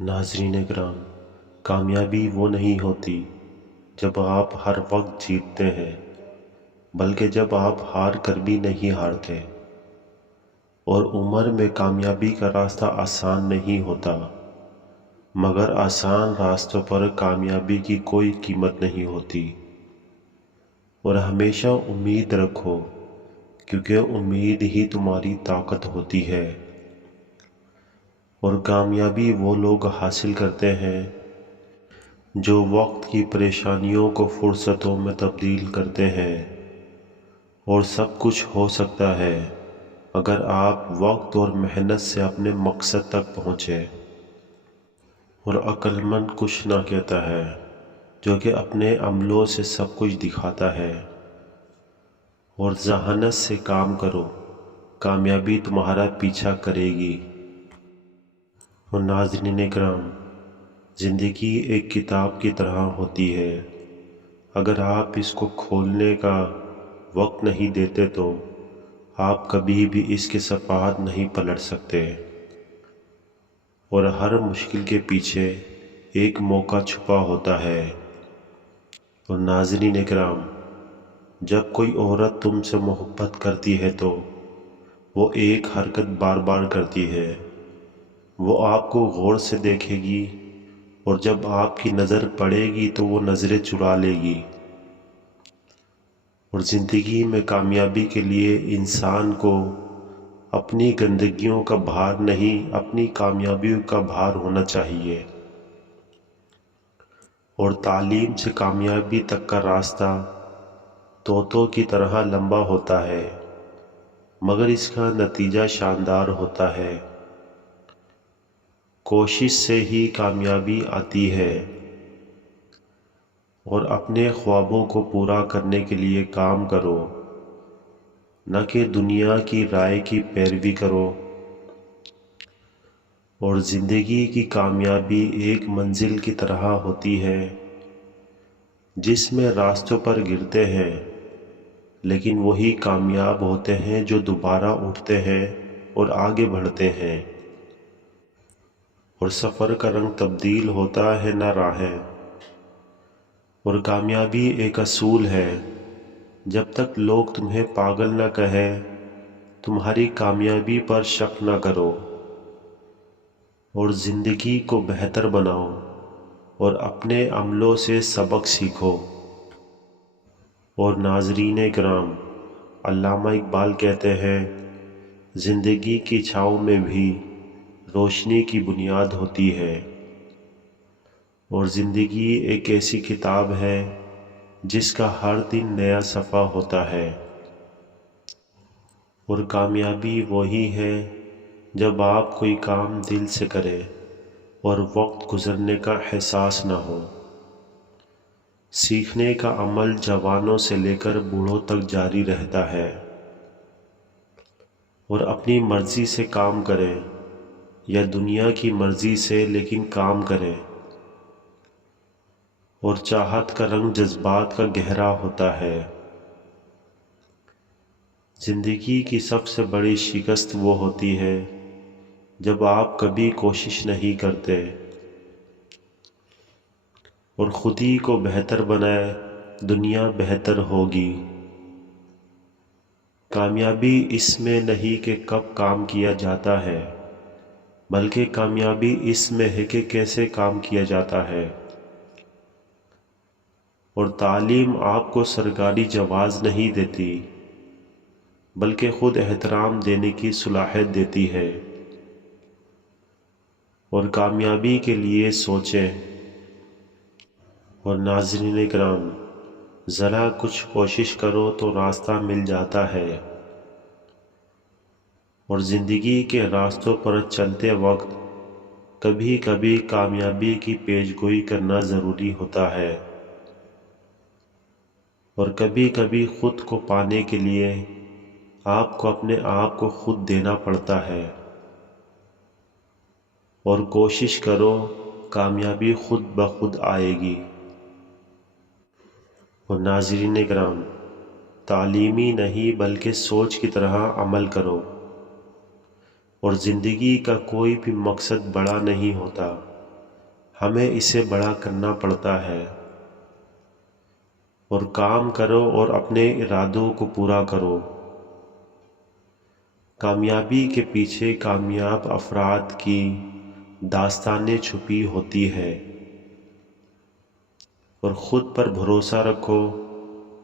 ناظرین کرام، کامیابی وہ نہیں ہوتی جب آپ ہر وقت جیتتے ہیں، بلکہ جب آپ ہار کر بھی نہیں ہارتے۔ اور عمر میں کامیابی کا راستہ آسان نہیں ہوتا، مگر آسان راستوں پر کامیابی کی کوئی قیمت نہیں ہوتی۔ اور ہمیشہ امید رکھو، کیونکہ امید ہی تمہاری طاقت ہوتی ہے۔ اور کامیابی وہ لوگ حاصل کرتے ہیں جو وقت کی پریشانیوں کو فرصتوں میں تبدیل کرتے ہیں۔ اور سب کچھ ہو سکتا ہے اگر آپ وقت اور محنت سے اپنے مقصد تک پہنچے۔ اور عقل مند کچھ نہ کہتا ہے جو کہ اپنے عملوں سے سب کچھ دکھاتا ہے۔ اور ذہانت سے کام کرو، کامیابی تمہارا پیچھا کرے گی۔ اور ناظرین کرام، زندگی ایک کتاب کی طرح ہوتی ہے۔ اگر آپ اس کو کھولنے کا وقت نہیں دیتے تو آپ کبھی بھی اس کے صفحات نہیں پلٹ سکتے۔ اور ہر مشکل کے پیچھے ایک موقع چھپا ہوتا ہے۔ اور ناظرین کرام، جب کوئی عورت تم سے محبت کرتی ہے تو وہ ایک حرکت بار بار کرتی ہے۔ وہ آپ کو غور سے دیکھے گی، اور جب آپ کی نظر پڑے گی تو وہ نظریں چرا لے گی۔ اور زندگی میں کامیابی کے لیے انسان کو اپنی گندگیوں کا بھار نہیں، اپنی کامیابیوں کا بھار ہونا چاہیے۔ اور تعلیم سے کامیابی تک کا راستہ طوطوں کی طرح لمبا ہوتا ہے، مگر اس کا نتیجہ شاندار ہوتا ہے۔ کوشش سے ہی کامیابی آتی ہے۔ اور اپنے خوابوں کو پورا کرنے کے لیے کام کرو، نہ کہ دنیا کی رائے کی پیروی کرو۔ اور زندگی کی کامیابی ایک منزل کی طرح ہوتی ہے جس میں راستوں پر گرتے ہیں، لیکن وہی کامیاب ہوتے ہیں جو دوبارہ اٹھتے ہیں اور آگے بڑھتے ہیں۔ اور سفر کا رنگ تبدیل ہوتا ہے نہ راہیں۔ اور کامیابی ایک اصول ہے، جب تک لوگ تمہیں پاگل نہ کہیں تمہاری کامیابی پر شک نہ کرو۔ اور زندگی کو بہتر بناؤ اور اپنے عملوں سے سبق سیکھو۔ اور ناظرین کرام، علامہ اقبال کہتے ہیں، زندگی کی چھاؤں میں بھی روشنی کی بنیاد ہوتی ہے۔ اور زندگی ایک ایسی کتاب ہے جس کا ہر دن نیا صفحہ ہوتا ہے۔ اور کامیابی وہی ہے جب آپ کوئی کام دل سے کریں اور وقت گزرنے کا احساس نہ ہو۔ سیکھنے کا عمل جوانوں سے لے کر بوڑھوں تک جاری رہتا ہے۔ اور اپنی مرضی سے کام کریں یا دنیا کی مرضی سے، لیکن کام کریں۔ اور چاہت کا رنگ جذبات کا گہرا ہوتا ہے۔ زندگی کی سب سے بڑی شکست وہ ہوتی ہے جب آپ کبھی کوشش نہیں کرتے۔ اور خود ہی کو بہتر بنائے، دنیا بہتر ہوگی۔ کامیابی اس میں نہیں کہ کب کام کیا جاتا ہے، بلکہ کامیابی اس میں ہے کہ کیسے کام کیا جاتا ہے۔ اور تعلیم آپ کو سرکاری جواز نہیں دیتی، بلکہ خود احترام دینے کی صلاحیت دیتی ہے۔ اور کامیابی کے لیے سوچیں۔ اور ناظرین کرام، ذرا کچھ کوشش کرو تو راستہ مل جاتا ہے۔ اور زندگی کے راستوں پر چلتے وقت کبھی کبھی کامیابی کی پیش گوئی کرنا ضروری ہوتا ہے۔ اور کبھی کبھی خود کو پانے کے لیے آپ کو اپنے آپ کو خود دینا پڑتا ہے۔ اور کوشش کرو، کامیابی خود بخود آئے گی۔ اور ناظرین کرام، تعلیمی نہیں بلکہ سوچ کی طرح عمل کرو۔ اور زندگی کا کوئی بھی مقصد بڑا نہیں ہوتا، ہمیں اسے بڑا کرنا پڑتا ہے، اور کام کرو اور اپنے ارادوں کو پورا کرو۔ کامیابی کے پیچھے کامیاب افراد کی داستانیں چھپی ہوتی ہے، اور خود پر بھروسہ رکھو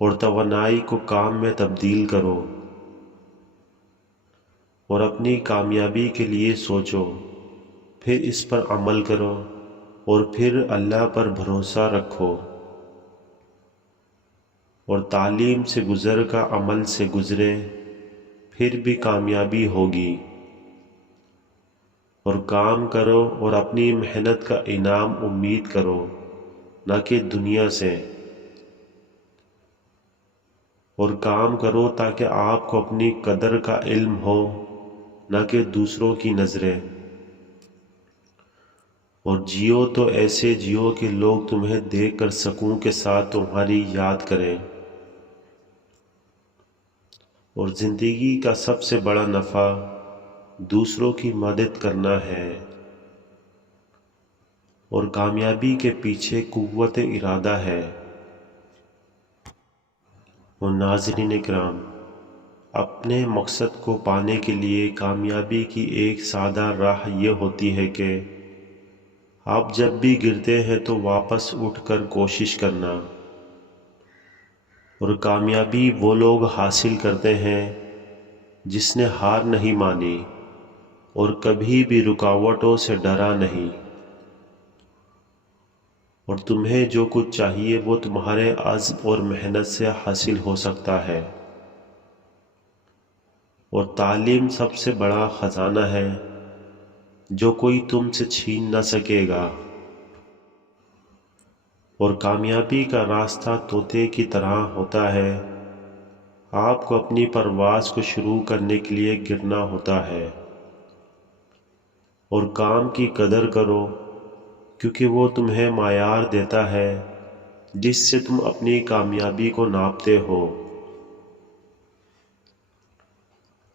اور توانائی کو کام میں تبدیل کرو، اور اپنی کامیابی کے لیے سوچو، پھر اس پر عمل کرو، اور پھر اللہ پر بھروسہ رکھو، اور تعلیم سے گزر کا عمل سے گزرے، پھر بھی کامیابی ہوگی۔ اور کام کرو اور اپنی محنت کا انعام امید کرو، نہ کہ دنیا سے۔ اور کام کرو تاکہ آپ کو اپنی قدر کا علم ہو، نہ کہ دوسروں کی نظریں۔ اور جیو تو ایسے جیو کہ لوگ تمہیں دیکھ کر سکون کے ساتھ تمہاری یاد کریں۔ اور زندگی کا سب سے بڑا نفع دوسروں کی مدد کرنا ہے، اور کامیابی کے پیچھے قوت ارادہ ہے۔ اور ناظرین کرام، اپنے مقصد کو پانے کے لیے کامیابی کی ایک سادہ راہ یہ ہوتی ہے کہ آپ جب بھی گرتے ہیں تو واپس اٹھ کر کوشش کرنا۔ اور کامیابی وہ لوگ حاصل کرتے ہیں جس نے ہار نہیں مانی اور کبھی بھی رکاوٹوں سے ڈرا نہیں۔ اور تمہیں جو کچھ چاہیے وہ تمہارے عزم اور محنت سے حاصل ہو سکتا ہے۔ اور تعلیم سب سے بڑا خزانہ ہے جو کوئی تم سے چھین نہ سکے گا۔ اور کامیابی کا راستہ طوطے کی طرح ہوتا ہے، آپ کو اپنی پرواز کو شروع کرنے کے لیے گرنا ہوتا ہے۔ اور کام کی قدر کرو، کیونکہ وہ تمہیں معیار دیتا ہے جس سے تم اپنی کامیابی کو ناپتے ہو۔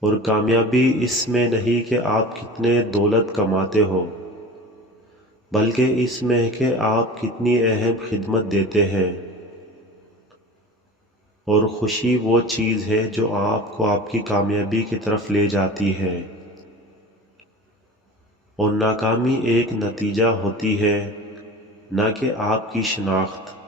اور کامیابی اس میں نہیں کہ آپ کتنے دولت کماتے ہو، بلکہ اس میں ہے کہ آپ کتنی اہم خدمت دیتے ہیں۔ اور خوشی وہ چیز ہے جو آپ کو آپ کی کامیابی کی طرف لے جاتی ہے، اور ناکامی ایک نتیجہ ہوتی ہے، نہ کہ آپ کی شناخت۔